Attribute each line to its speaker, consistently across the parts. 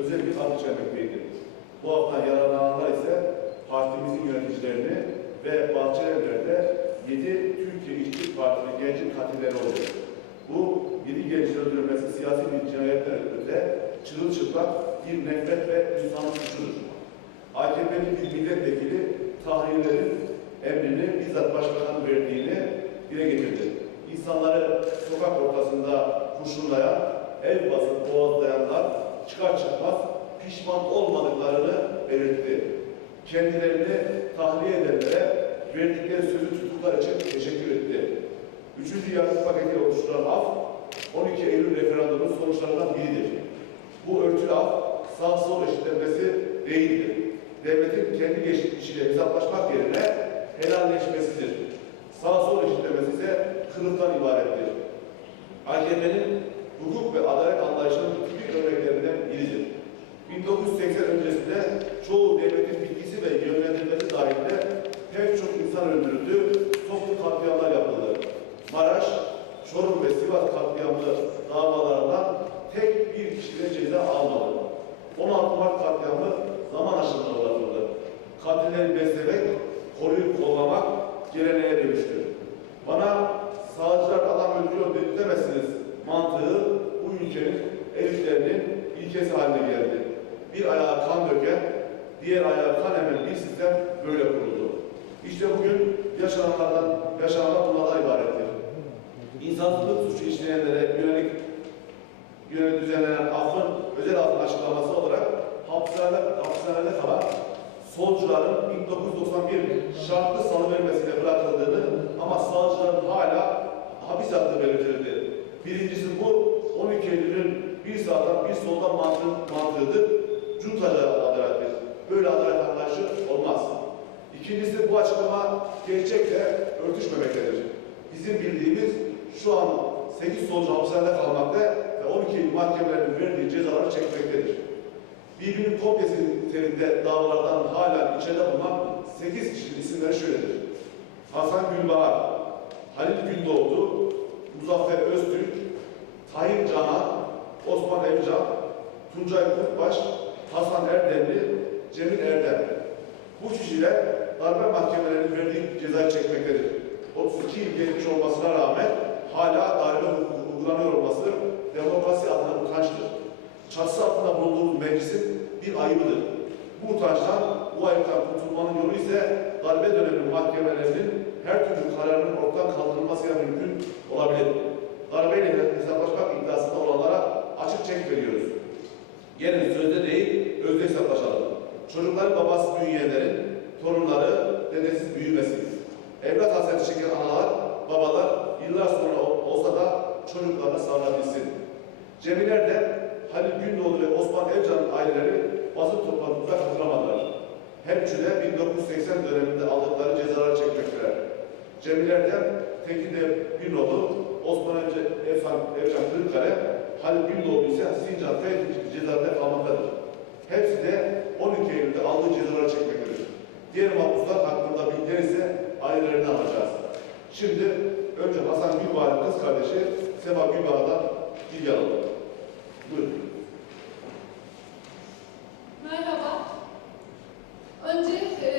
Speaker 1: özel bir adı içermekteydi. Bu hafta yararlananlar ise partimizin yöneticilerini ve Bahçelievler'de 7 Türkiye İşçi Partili gencin katilleri oldu. Bu 7 gencin öldürülmesi siyasi bir cinayetten öte çırılçıplak bir nefret ve insanlık suçudur. AKP'li bir milletvekili tahrirlerin emrini bizzat başbakanın verdiğini dile getirdi. İnsanları sokak ortasında kurşunlayan, el basıp boğazlayanlar çıkar çıkmaz pişman olmadıklarını belirtti. Kendilerini tahliye edenlere verdikleri sözü tuttukları için teşekkür etti. Üçüncü yargı paketi oluşturan af, 12 Eylül referandumunun sonuçlarından biridir. Bu örtülü af, sağ sol eşitlenmesi değildir. Devletin kendi geçmişiyle hesaplaşmak yerine helalleşmesidir. Sağ sol eşitlemesi ise kılıftan ibarettir. AKP'nin ilkesi haline geldi. Bir ayağa kan döken, diğer ayağa kan emen bir sistem böyle kuruldu. İşte bugün yaşananlardan, yaşananlar bunlardan ibarettir. İnsansızlık suçu işleyenlere yönelik yönelik düzenlenen affın özel affın açıklaması olarak hapishanede, hapishanede kalan solcuların 1991 şartlı salıvermesiyle bırakıldığını ama sağcıların hala hapis yattığı belirtildi. Birincisi bu 12 Eylül'ün bir sağdan bir soldan mantığı, mantığıdır. Cuntacı adalettir. Böyle adalet anlayışı olmaz. İkincisi bu açıklama gerçekle örtüşmemektedir. Bizim bildiğimiz şu an 8 solcu hapishanede kalmakta ve 12 Eylül mahkemelerinin verdiği cezaları çekmektedir. Birbirinin kopyası niteliğinde davalardan hala içeride bulunan 8 kişinin isimleri şöyledir. Hasan Gülbahar, Halil Gündoğdu, Muzaffer Öztürk, Tayyip Canan, Osman Evcan, Tuncay Kurtbaş, Hasan Erdemli, Cemil Erdem. Bu kişiler darbe mahkemelerinin verdiği cezayı çekmektedir. 32 yıl geçmiş olmasına rağmen hala darbe uygulanıyor olması demokrasi adına utançtır. Çatısı altında bulunduğumuz meclisin bir ayıbıdır. Bu utançtan, bu ayıptan kurtulmanın yolu ise darbe dönemi mahkemelerinin her türlü kararının ortadan kaldırılmasıyla mümkün olabilir. Darbeyle hesaplaşmak iddiasında olanlara açık çek veriyoruz. Gelin sözde değil, özde hesaplaşalım. Çocukların babası büyüyenlerin, torunları dedesiz büyümesin. Evlat hasreti çeken analar, babalar yıllar sonra ol- olsa da çocuklarına sağlanabilsin. Cemil Erdem, Halil Gündoğdu ve Osman Evcan'ın aileleri basın toplantımıza katılamadılar. Her üçü de 1980 döneminde aldıkları cezaları çekmekteler. Cemil Erdem, Tekin Birnoğlu, Osman Evcan, Evcan Kırıkkale, Halil Gündoğdu ise Sincan Fethiye cezaevinde kalmaktadır. Hepsi de 12 Eylül'de aldığı cezaları çekmektedir. Diğer mahpuslar hakkında bilgiler ise ailelerinden alacağız. Şimdi önce Hasan Gülbahar'ın kız kardeşi Sema Gülbahar'dan bilgi alalım. Buyurun.
Speaker 2: Merhaba. Önce e,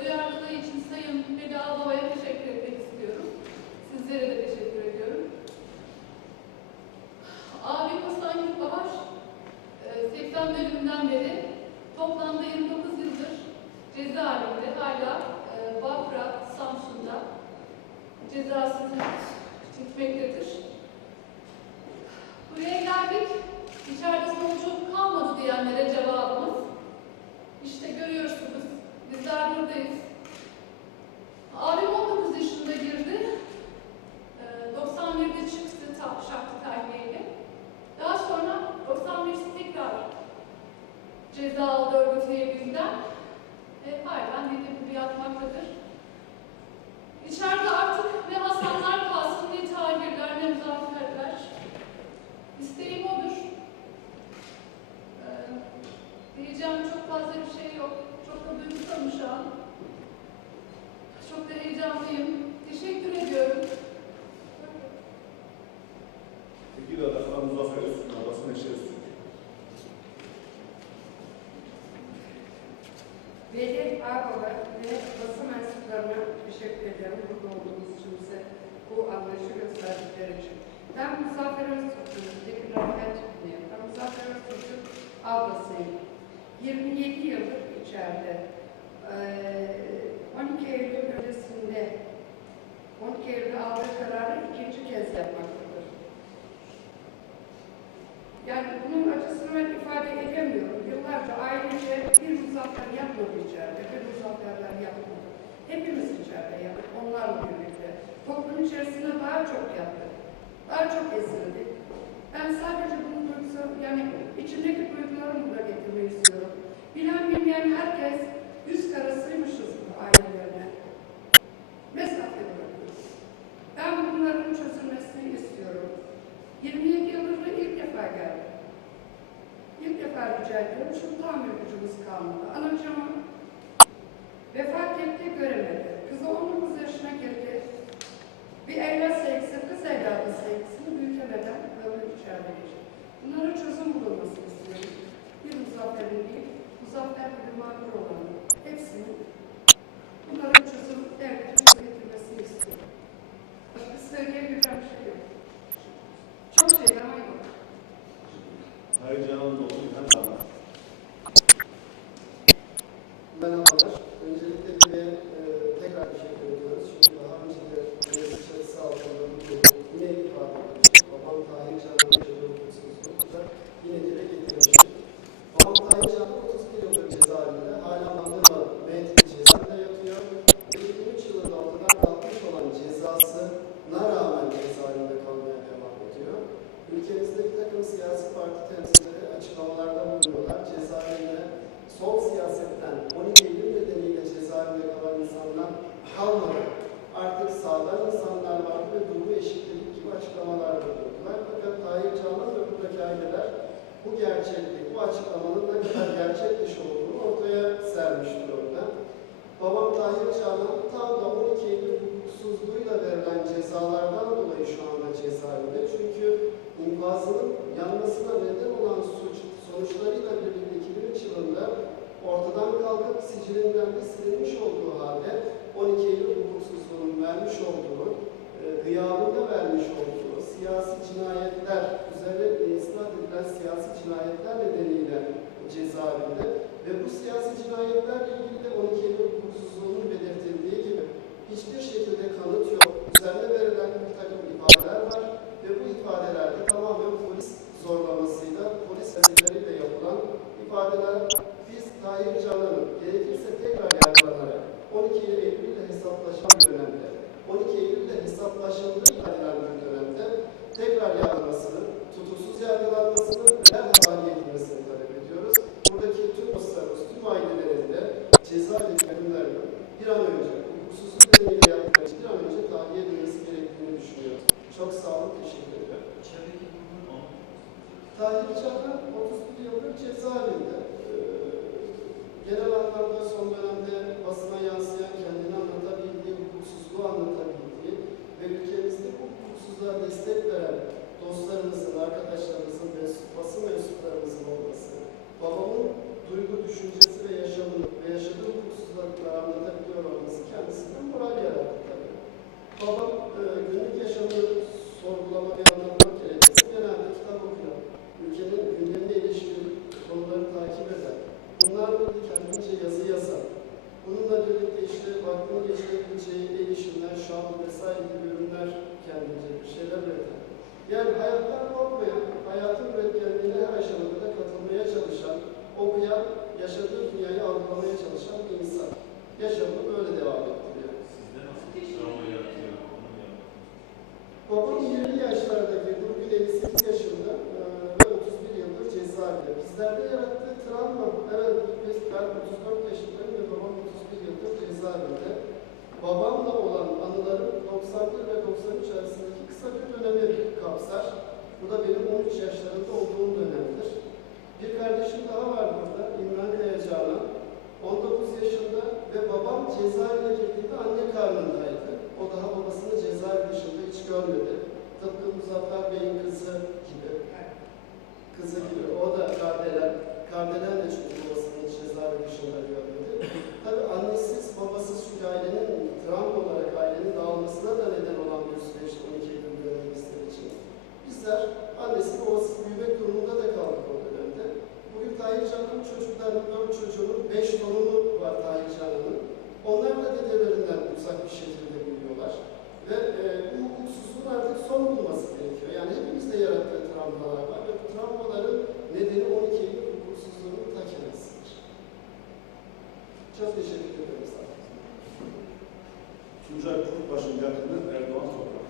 Speaker 2: duyarlılığı için Sayın Veli Ağbaba'ya teşekkür etmek istiyorum. Sizlere de teşekkür ediyorum. Abim Hasan Gülbahar, e, 80 bölümünden beri toplamda 29 yıldır cezaevinde hala e, Bafra, Samsun'da cezasını çekmektedir. Buraya geldik. İçeride sonucu kalmadı diyenlere cevabımız. İşte görüyorsunuz. Bizler buradayız. Abim 19 yaşında girdi. Ee, 91'de çıktı ta, şartlı tahliyeyle. Daha sonra 91'de tekrar ceza aldı örgüt üyeliğinden. Ve hala dediğim gibi yatmaktadır. İçeride artık ne Hasanlar kalsın, ne Tahirler, ne Muzafferler. İsteğim odur. Ee, diyeceğim çok fazla bir şey yok. Çok da duygusalım şu an. Çok da heyecanlıyım. Teşekkür ediyorum. Tekirdağ'da kalan Muzaffer Öztürk'ün ablası Neşe Öztürk.
Speaker 3: Veli Ağbaba ve basın mensuplarına teşekkür ederim burada olduğunuz için bize bu anlayışı gösterdikleri için. Ben Muzaffer Öztürk'ün Tekirdağ Kent'indeyim. Ben Muzaffer Öztürk'ün ablasıyım. 27 yıldır içeride ee, 12 Eylül öncesinde 12 Eylül'de aldığı kararı ikinci kez yapmaktadır. Yani bunun acısını ben ifade edemiyorum. Yıllarca ailece bir muzaffer yapmadı içeride, bir muzafferler yapmadı. Hepimiz içeride yaptık, onlarla birlikte. Toplum içerisinde daha çok yaptık. Daha çok ezildik. Ben sadece bunu duygusal, yani içindeki duygularımı burada getirmeyi istiyorum. Bilen bilmeyen herkes yüz karasıymışız bu ailelerine. Mesafe bırakıyoruz. Ben bunların çözülmesini istiyorum. 27 yıldır da ilk defa geldim. İlk defa rica ediyorum. Şu tamir gücümüz kalmadı. Anacığım vefat etti, göremedi. Kızı 19 yaşına girdi. Bir evlat sevgisi, kız evladı sevgisini büyütemeden ömrü içeride geçti. Bunlara çözüm bulunmasını istiyorum. Bir muzafferin değil, muzaffer bir mağdur olanı. Hepsinin bunların çözüm devletimize getirmesini istiyorum. Başka söyleyebileceğim bir şey yok. Çok şey ama yok.
Speaker 1: Hayır canım oldu. Ben sana.
Speaker 4: Merhabalar. Öncelikle bir e, tekrar teşekkür ediyoruz. Çünkü daha önce de meclis içerisi altında bu yine ifade edilmiş. Babam Tahir Can'ın yaşadığı hukuksuzluğu da yine dile getirmiştik. Babam Tahir Can 31 yıldır cezaevinde. Hala Bandırma Mehmet cezaevinde yatıyor. 23 yılında ortadan kalkmış olan cezasına rağmen cezaevinde kalmaya devam ediyor. Ülkemizde bir takım siyasi parti temsilcileri açıklamalarda bulunuyorlar. Cezaevinde sol siyasetten 12 Eylül nedeniyle cezaevinde kalan insanlar kalmadı. Artık sağdan insanlar vardı ve durumu eşitledik gibi açıklamalar bulundular. Fakat Tayyip Can'ın ve buradaki aileler bu gerçeklik, bu açıklamanın ne kadar gerçek dışı olduğunu ortaya sermiş durumda. Babam Tahir Can'ın tam da 12 Eylül hukuksuzluğuyla verilen cezalardan dolayı şu anda cezaevinde. Çünkü infazının yanmasına neden olan suç sonuçlarıyla birlikte 2003 yılında ortadan kalkıp sicilinden de silinmiş olduğu halde 12 Eylül hukuksuzluğunun vermiş olduğu, e, gıyabında vermiş olduğu siyasi cinayetler, üzerine cinayetler nedeniyle cezaevinde ve bu siyasi cinayetlerle ilgili de 12 Eylül hukuksuzluğunun belirtildiği gibi hiçbir şekilde kanıt yok. Üzerine verilen bir takım ifadeler var ve bu ifadelerde tamamen polis zorlamasıyla, polis vesiletleriyle yapılan ifadeler biz Tayyip Canan'ın gerekirse tekrar yargılanarak 12 Eylül ile hesaplaşan dönemde, 12 Eylül ile hesaplaşıldığı iddia edilen bir dönemde tekrar yargılamasını, tutuksuz yargılanmasını ve derhal tahliye edilmesini talep ediyoruz. Buradaki tüm dostlarımız, tüm ailelerin de cezaevi yakınlarının bir an önce hukuksuzluk nedeniyle yaptıkları için bir an önce tahliye edilmesi gerektiğini düşünüyoruz. Çok sağ olun, teşekkür ederim. Tahir Can'ın 31 yıldır cezaevinde. Ee, genel anlamda son dönemde basına yansıyan, kendini anlatabildiği, hukuksuzluğu anlatabildiği ve ülkemizde bu destek veren dostlarımızın, arkadaşlarımızın, mensup, basın mensuplarımızın olması, babamın duygu, düşüncesi ve yaşamını ve yaşadığı hukuksuzlukları anlatabiliyor olması kendisine moral üreten. Yani Bu da benim 13 yaşlarında olduğum dönemdir. Bir kardeşim daha var burada, İmran Kaya Canan. 19 yaşında ve babam cezaevine girdiğinde anne karnındaydı. O daha babasını cezaevi dışında hiç görmedi. Tıpkı Muzaffer Bey'in kızı gibi. Kızı gibi. O da Kardelen. Kardelen de çünkü babasını hiç cezaevi dışında görmedi. Çok teşekkür ederim.
Speaker 1: Tuncay Kurtbaş'ın yakını Erdoğan
Speaker 5: toprağı.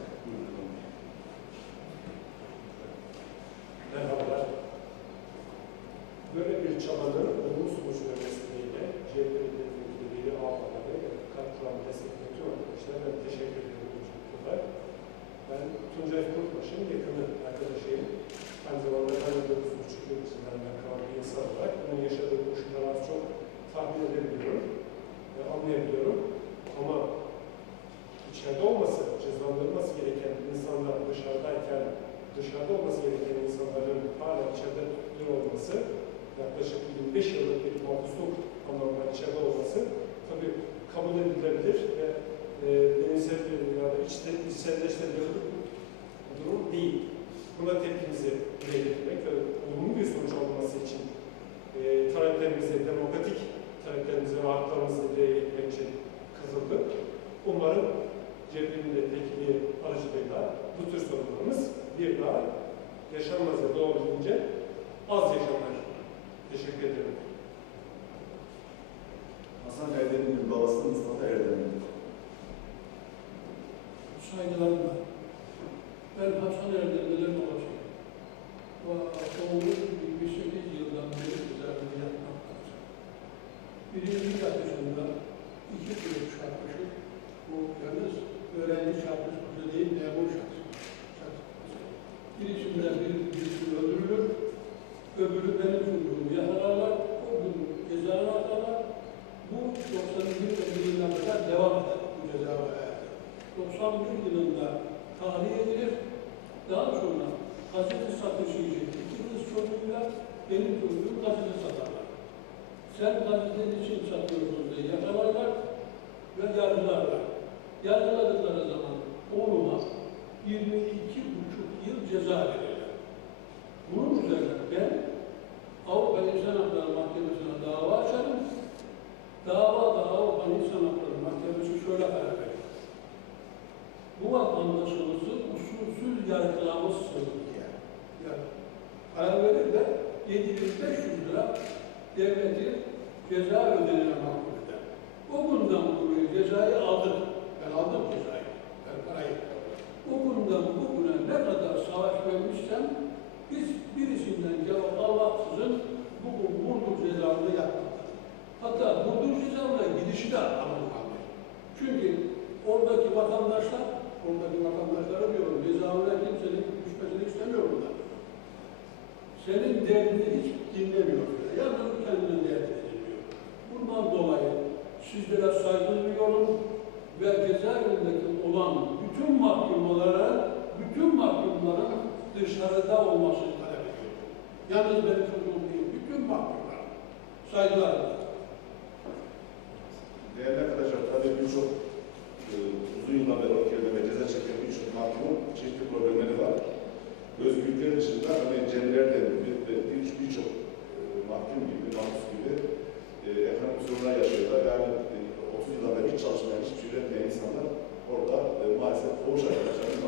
Speaker 5: benim gördüğüm gazete satarlar. Sen gazete için satıyorsun diye yakalarlar ve yargılarlar. Yargıladıkları zaman oğluma 22 buçuk yıl ceza verirler. Bunun üzerine ben Avrupa İnsan Hakları Mahkemesi'ne dava açarım. Dava da Avrupa İnsan Hakları Mahkemesi şöyle karar verir. Bu vatandaşımızı usulsüz yargılamışsınız diye. Yani karar verir de 7500 lira devletin ceza ödenene mahkum eder. O günden bugüne cezayı aldık. Ben aldım cezayı. Ben parayı. O günden bugüne ne kadar savaş vermişsem biz birisinden cevap almaksızın bugün Burdur cezamını yaptık. Hatta Burdur cezamına gidişi de anılmadı. Çünkü oradaki vatandaşlar, oradaki vatandaşların bir gün gibi, namus gibi e, ekonomik sorunlar yaşıyorlar. Yani e, 30 yıllarda hiç çalışmayan, hiçbir şey üretmeyen insanlar orada e, maalesef boğuşa kalacağını